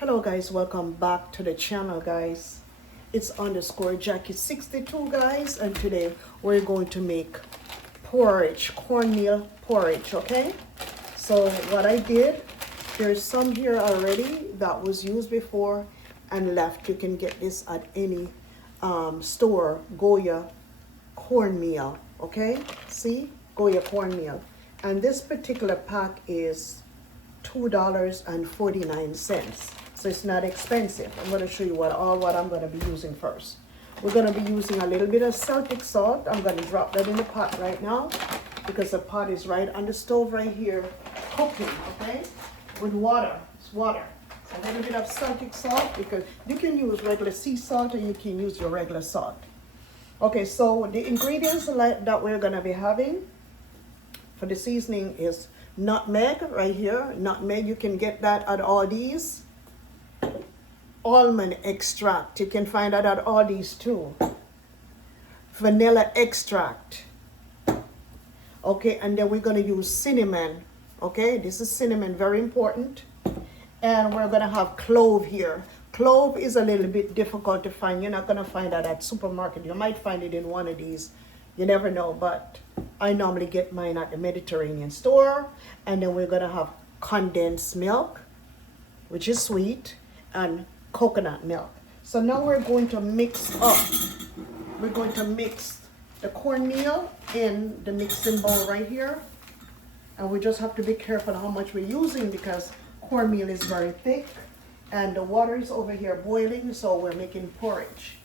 Hello guys, welcome back to the channel guys. It's underscore Jackie 62 guys, and today we're going to make porridge, cornmeal porridge, okay? So what I did, there's some here already that was used before and left. You can get this at any store, Goya cornmeal, okay? See, Goya cornmeal. And this particular pack is $2.49. So it's not expensive. I'm going to show you what I'm going to be using first. We're going to be using a little bit of Celtic salt. I'm going to drop that in the pot right now because the pot is right on the stove right here cooking, okay? With water. It's water. A little bit of Celtic salt because you can use regular sea salt or you can use your regular salt. Okay, so the ingredients that we're going to be having for the seasoning is nutmeg right here. Nutmeg, you can get that at Aldi's. Almond extract, you can find that at Aldi's too. Vanilla extract. Okay, and then we're going to use cinnamon. Okay, this is cinnamon, very important. And we're going to have clove here. Clove is a little bit difficult to find. You're not going to find that at supermarket. You might find it in one of these. You never know, but I normally get mine at the Mediterranean store. And then we're going to have condensed milk, which is sweet, and coconut milk. So now we're going to mix up. We're going to mix the cornmeal in the mixing bowl right here. And we just have to be careful how much we're using because cornmeal is very thick and the water is over here boiling, so we're making porridge.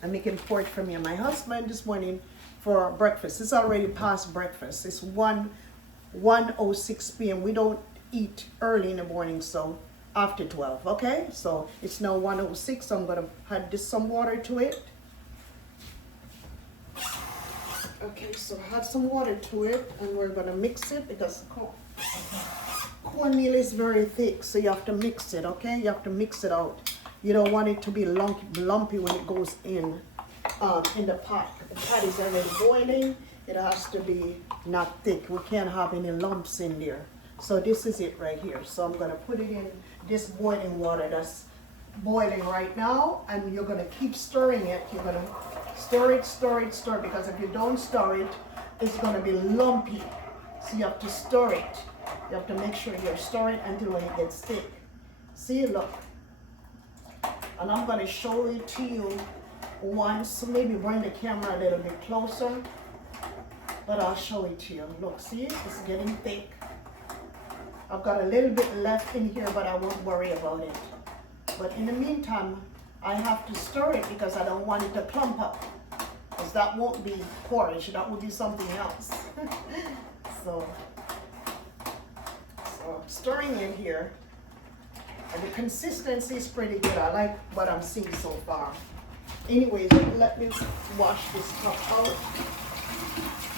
I'm making porridge for me and my husband this morning for breakfast. It's already past breakfast. It's 1:06 p.m. We don't eat early in the morning, so after 12, okay? So it's now 1:06, so I'm gonna add just some water to it. Okay, so add some water to it and we're gonna mix it because cornmeal is very thick, so you have to mix it, okay? You have to mix it out. You don't want it to be lumpy when it goes in the pot. The pot is already boiling. It has to be not thick. We can't have any lumps in there. So this is it right here. So I'm gonna put it in this boiling water that's boiling right now, and you're gonna keep stirring it. You're gonna stir it, because if you don't stir it, it's gonna be lumpy. So you have to stir it. You have to make sure you stir it until when it gets thick. See, look. And I'm gonna show it to you once, maybe bring the camera a little bit closer, but I'll show it to you. Look, see, it's getting thick. I've got a little bit left in here, but I won't worry about it. But in the meantime, I have to stir it because I don't want it to clump up. Because that won't be porridge, that will be something else. So I'm stirring it here. And the consistency is pretty good. I like what I'm seeing so far. Anyways, let me wash this cup out.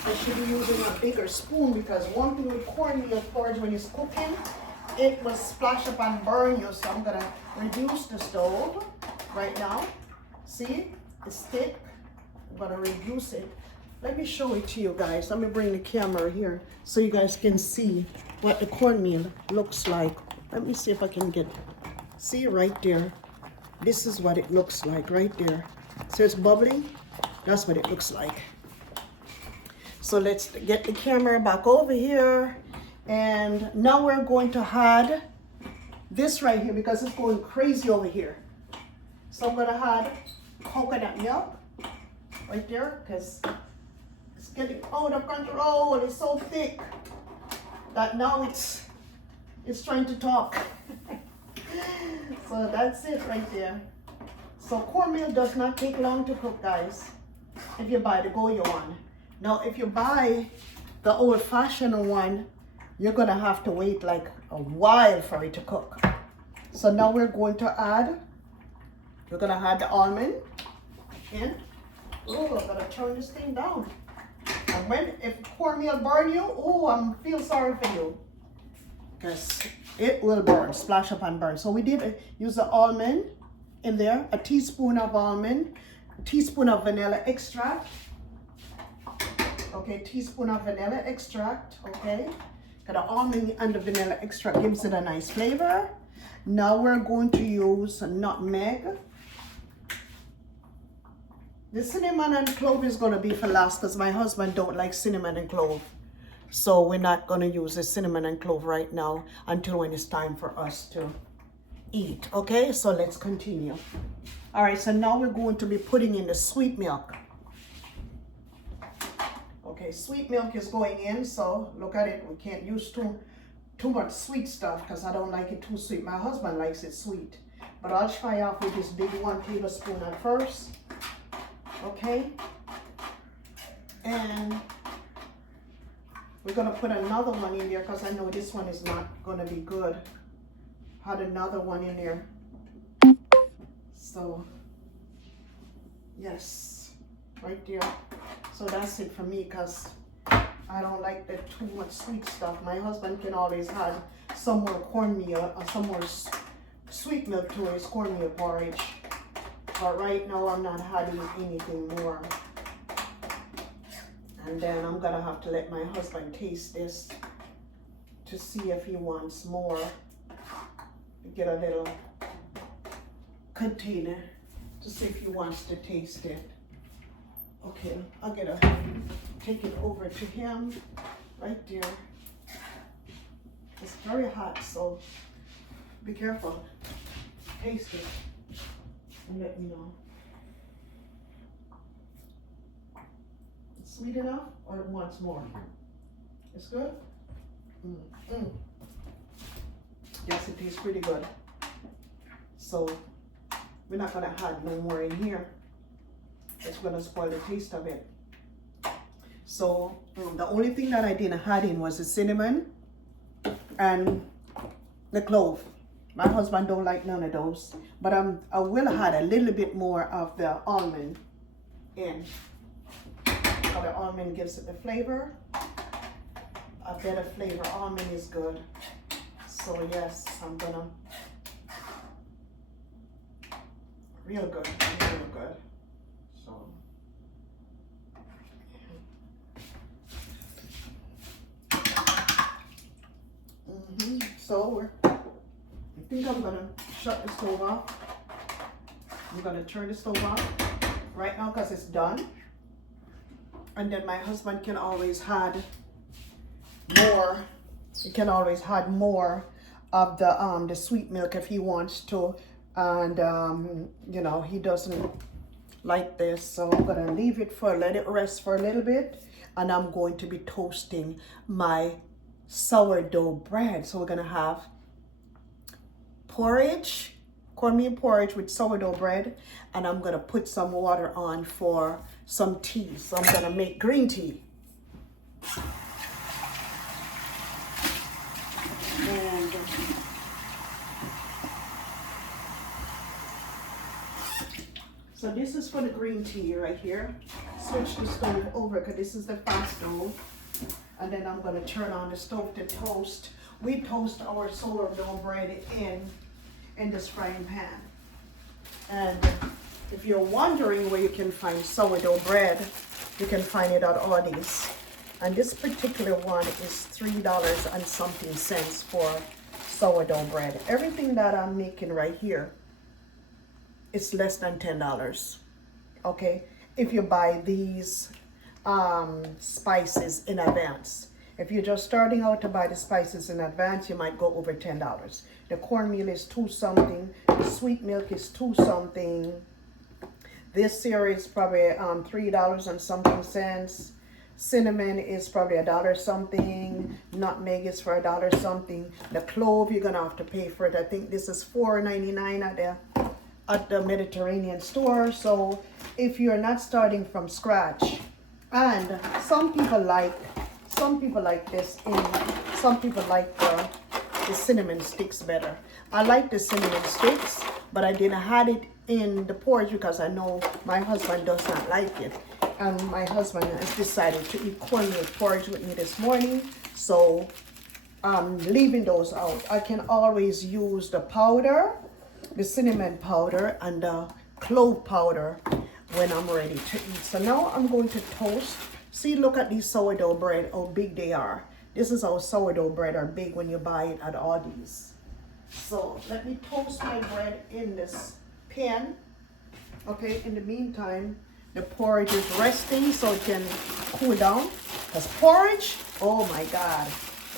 I should be using a bigger spoon because one thing with cornmeal porridge when it's cooking, it will splash up and burn you. So I'm gonna reduce the stove right now. See, it's thick. I'm gonna reduce it. Let me show it to you guys. Let me bring the camera here so you guys can see what the cornmeal looks like. Let me see if I can get, see right there. This is what it looks like right there. So it's bubbling. That's what it looks like. So let's get the camera back over here. And now we're going to add this right here because it's going crazy over here. So I'm gonna add coconut milk right there because it's getting out of control. It's so thick that now it's trying to talk. So that's it right there. So cornmeal does not take long to cook, guys, if you buy the Goya one. Now, if you buy the old-fashioned one, you're gonna have to wait like a while for it to cook. So now we're gonna add the almond in. Oh, I'm gonna turn this thing down. And if cornmeal burn you, oh, I feel sorry for you. Because it will burn, splash up and burn. So we did use the almond in there, a teaspoon of almond, a teaspoon of vanilla extract. Okay, teaspoon of vanilla extract, okay. The almond and the vanilla extract gives it a nice flavor. Now we're going to use nutmeg. The cinnamon and clove is going to be for last because my husband don't like cinnamon and clove. So we're not going to use the cinnamon and clove right now until when it's time for us to eat. Okay, so let's continue. All right, so now we're going to be putting in the sweet milk. Okay, sweet milk is going in, so look at it. We can't use too much sweet stuff because I don't like it too sweet. My husband likes it sweet. But I'll try off with this big 1 tablespoon at first. Okay, and we're gonna put another one in there because I know this one is not gonna be good. Had another one in there. So yes, right there. So that's it for me because I don't like the too much sweet stuff. My husband can always have some more cornmeal or some more sweet milk to his cornmeal porridge. But right now I'm not having anything more. And then I'm gonna have to let my husband taste this to see if he wants more. Get a little container to see if he wants to taste it. Okay, I'm gonna take it over to him right there. It's very hot, so be careful. Taste it and let me know. It's sweet enough or it wants more? It's good? Yes, it tastes pretty good. So we're not gonna add no more in here. It's gonna spoil the taste of it. So the only thing that I didn't add in was the cinnamon and the clove. My husband don't like none of those, but I will add a little bit more of the almond in. The almond gives it the flavor. A better flavor. Almond is good. So yes, I'm gonna real good, real good. So so I think I'm gonna shut the stove off. I'm gonna turn the stove off right now because it's done. And then my husband can always add more. He can always add more of the sweet milk if he wants to. And you know, he doesn't like this, so I'm gonna leave it let it rest for a little bit, and I'm going to be toasting my sourdough bread. So we're gonna have porridge, cornmeal porridge with sourdough bread, and I'm gonna put some water on for some tea. So I'm gonna make green tea. And so this is for the green tea right here. Switch the stove over because this is the fast stove. And then I'm gonna turn on the stove to toast. We toast our sourdough bread in this frying pan. And if you're wondering where you can find sourdough bread, you can find it at Aldi's. And this particular one is $3 and something cents for sourdough bread. Everything that I'm making right here, it's less than $10. Okay, if you buy these spices in advance. If you're just starting out to buy the spices in advance, you might go over $10. The cornmeal is $2 something. The sweet milk is $2 something. This here is probably $3 and something cents. Cinnamon is probably $1 something. Nutmeg is for $1 something. The clove, you're gonna have to pay for it. I think this is $4.99 at the Mediterranean store. So if you're not starting from scratch, and some people like this, and some people like the cinnamon sticks better. I like the cinnamon sticks, but I didn't add it in the porridge because I know my husband does not like it. And my husband has decided to eat cornmeal porridge with me this morning, so I'm leaving those out. I can always use the powder, the cinnamon powder, and the clove powder when I'm ready to eat. So now I'm going to toast. See, look at these sourdough bread, how big they are. This is how sourdough bread are big when you buy it at Aldi's. So let me toast my bread in this pan. Okay, in the meantime, the porridge is resting so it can cool down. Because porridge, oh my God,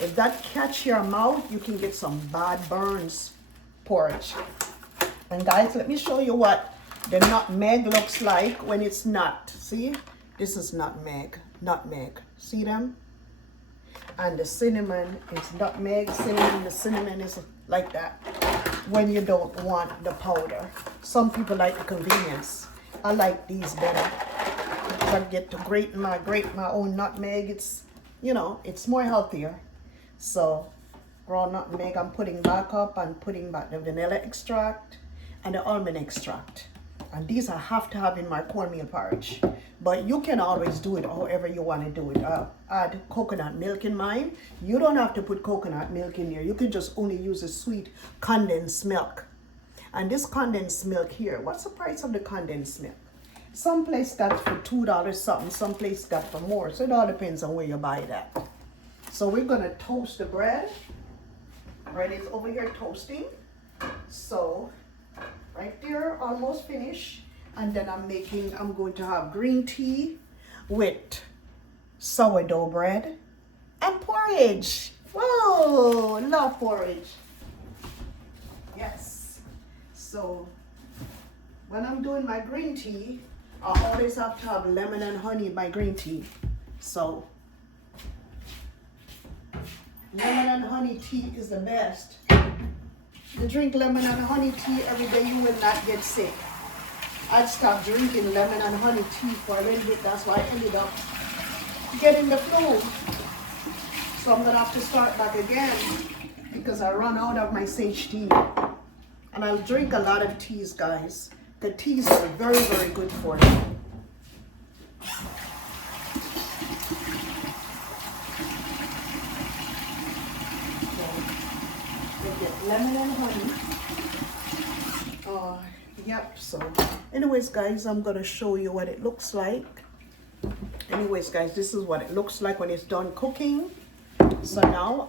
if that catch your mouth, you can get some bad burns. Porridge. And guys, let me show you what the nutmeg looks like when it's not. See, this is nutmeg. See them? And the cinnamon is nutmeg, cinnamon. The cinnamon is like that when you don't want the powder. Some people like the convenience. I like these better. If I get to grate my own nutmeg, it's, you know, it's more healthier. So raw nutmeg I'm putting back up and putting back the vanilla extract and the almond extract. And these I have to have in my cornmeal porridge. But you can always do it however you want to do it. Add coconut milk in mine. You don't have to put coconut milk in here. You can just only use a sweet condensed milk. And this condensed milk here, what's the price of the condensed milk? Some place got for $2 something, some place got for more. So it all depends on where you buy that. So we're gonna toast the bread. Bread is over here toasting. So right there, almost finished. And then I'm going to have green tea with sourdough bread and porridge. Whoa, love porridge. Yes. So when I'm doing my green tea, I always have to have lemon and honey in my green tea. So lemon and honey tea is the best. You drink lemon and honey tea every day, you will not get sick. I'd stopped drinking lemon and honey tea for a little bit. That's why I ended up getting the flu. So I'm gonna have to start back again because I run out of my sage tea. And I'll drink a lot of teas, guys. The teas are very, very good for you. So we get lemon and honey. Yep, so anyways guys, I'm gonna show you what it looks like. Anyways guys, this is what it looks like when it's done cooking. So now I'm